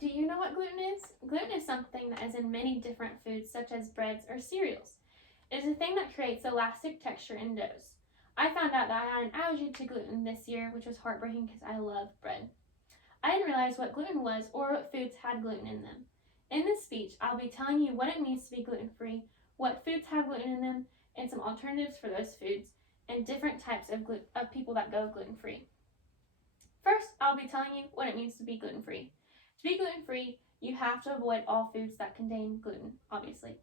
Do you know what gluten is? Gluten is something that is in many different foods such as breads or cereals. It is a thing that creates elastic texture in doughs. I found out that I had an allergy to gluten this year, which was heartbreaking because I love bread. I didn't realize what gluten was or what foods had gluten in them. In this speech, I'll be telling you what it means to be gluten-free, what foods have gluten in them, and some alternatives for those foods, and different types of people that go gluten-free. First, I'll be telling you what it means to be gluten-free. To be gluten-free, you have to avoid all foods that contain gluten, obviously.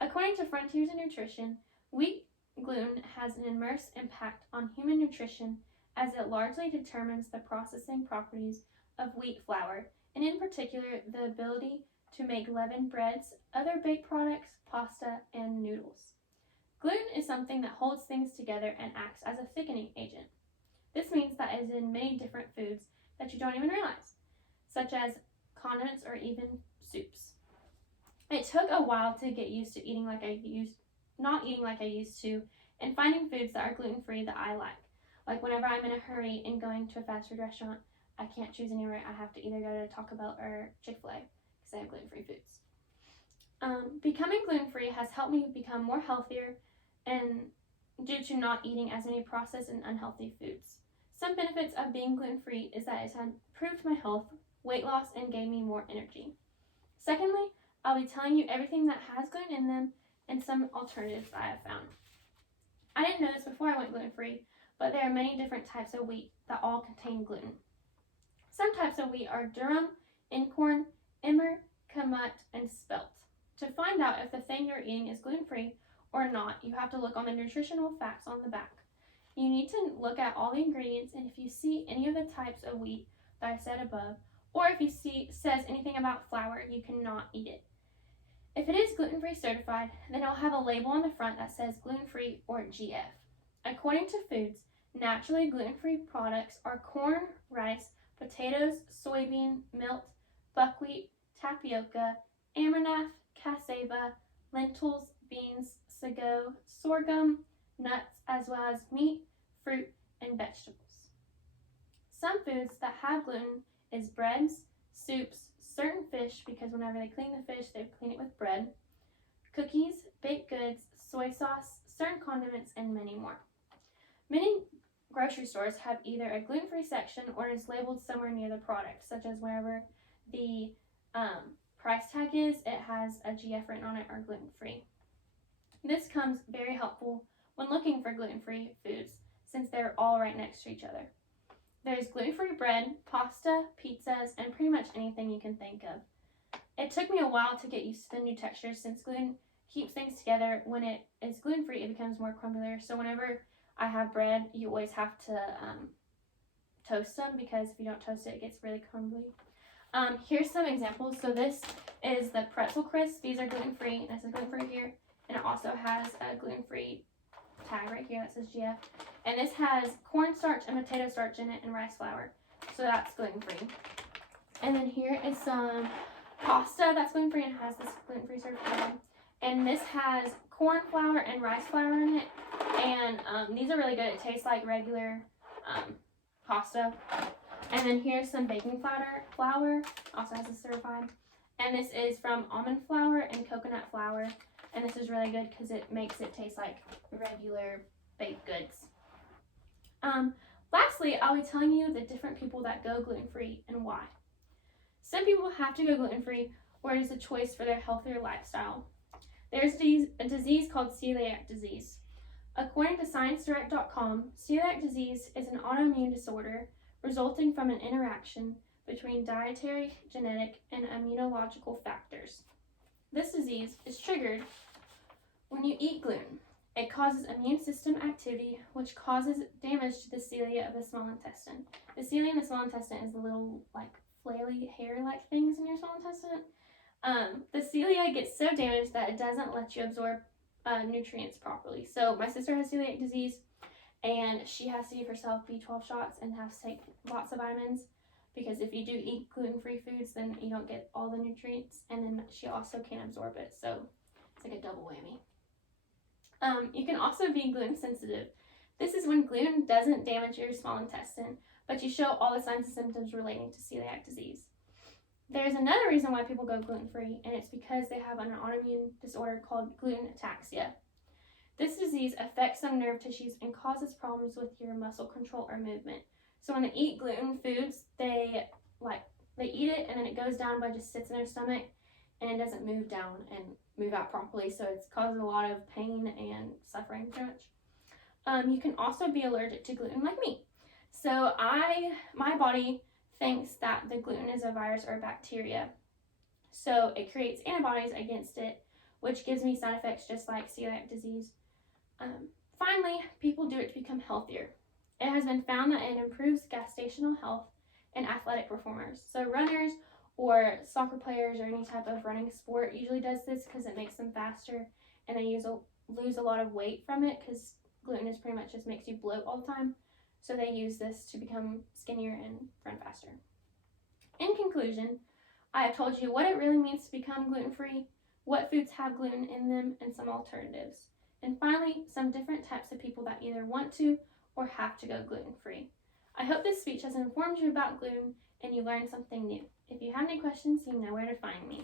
According to Frontiers in Nutrition, wheat gluten has an immense impact on human nutrition as it largely determines the processing properties of wheat flour, and in particular, the ability to make leavened breads, other baked products, pasta, and noodles. Gluten is something that holds things together and acts as a thickening agent. This means that it is in many different foods that you don't even realize, such as condiments or even soups. It took a while to get used to not eating like I used to, and finding foods that are gluten-free that I like. Like whenever I'm in a hurry and going to a fast food restaurant, I can't choose anywhere. I have to either go to Taco Bell or Chick-fil-A because they have gluten-free foods. Becoming gluten-free has helped me become more healthier and due to not eating as many processed and unhealthy foods. Some benefits of being gluten-free is that it has improved my health, weight loss, and gave me more energy. Secondly, I'll be telling you everything that has gluten in them and some alternatives I have found. I didn't know this before I went gluten-free, but there are many different types of wheat that all contain gluten. Some types of wheat are durum, einkorn, emmer, kamut, and spelt. To find out if the thing you're eating is gluten-free or not, you have to look on the nutritional facts on the back. You need to look at all the ingredients, and if you see any of the types of wheat that I said above, or if you see says anything about flour, you cannot eat it. If it is gluten-free certified, then it'll have a label on the front that says gluten-free or GF. According to Foods, naturally gluten-free products are corn, rice, potatoes, soybean, millet, buckwheat, tapioca, amarnath, cassava, lentils, beans, sago, sorghum, nuts, as well as meat, fruit, and vegetables. Some foods that have gluten is breads, soups, certain fish, because whenever they clean the fish, they clean it with bread, cookies, baked goods, soy sauce, certain condiments, and many more. Many grocery stores have either a gluten-free section or is labeled somewhere near the product, such as wherever the price tag is, it has a GF written on it or gluten-free. This comes very helpful when looking for gluten-free foods, since they're all right next to each other. There's gluten-free bread, pasta, pizzas, and pretty much anything you can think of. It took me a while to get used to the new textures since gluten keeps things together. When it is gluten-free, it becomes more crumblier. So whenever I have bread, you always have to toast them, because if you don't toast it, it gets really crumbly. Here's some examples. So this is the pretzel crisp. These are gluten-free. This is gluten-free here. And it also has a gluten-free tag right here that says GF. And this has cornstarch and potato starch in it and rice flour. So that's gluten-free. And then here is some pasta that's gluten-free and has this gluten-free certified. And this has corn flour and rice flour in it. And these are really good. It tastes like regular pasta. And then here's some baking flour. Also has a certified. And this is from almond flour and coconut flour. And this is really good because it makes it taste like regular baked goods. Lastly, I'll be telling you the different people that go gluten-free and why. Some people have to go gluten-free, or it is a choice for their healthier lifestyle. There's a disease called celiac disease. According to ScienceDirect.com, celiac disease is an autoimmune disorder resulting from an interaction between dietary, genetic, and immunological factors. This disease is triggered when you eat gluten. It causes immune system activity, which causes damage to the cilia of the small intestine. The cilia in the small intestine is the little, flaily hair-like things in your small intestine. The cilia gets so damaged that it doesn't let you absorb nutrients properly. So my sister has celiac disease, and she has to give herself B12 shots and has to take lots of vitamins, because if you do eat gluten-free foods, then you don't get all the nutrients, and then she also can't absorb it. So it's like a double whammy. You can also be gluten sensitive. This is when gluten doesn't damage your small intestine, but you show all the signs and symptoms relating to celiac disease. There's another reason why people go gluten-free, and it's because they have an autoimmune disorder called gluten ataxia. This disease affects some nerve tissues and causes problems with your muscle control or movement. So when they eat gluten foods, they eat it and then it goes down but just sits in their stomach and it doesn't move down and move out properly. So it's causing a lot of pain and suffering pretty much. You can also be allergic to gluten like me. So my body thinks that the gluten is a virus or a bacteria. So it creates antibodies against it, which gives me side effects just like celiac disease. Finally, people do it to become healthier. It has been found that it improves gestational health in athletic performers. So runners or soccer players or any type of running sport usually does this because it makes them faster and they lose a lot of weight from it because gluten is pretty much just makes you bloat all the time. So they use this to become skinnier and run faster. In conclusion, I have told you what it really means to become gluten-free, what foods have gluten in them, and some alternatives. And finally, some different types of people that either want to or have to go gluten-free. I hope this speech has informed you about gluten and you learned something new. If you have any questions, you know where to find me.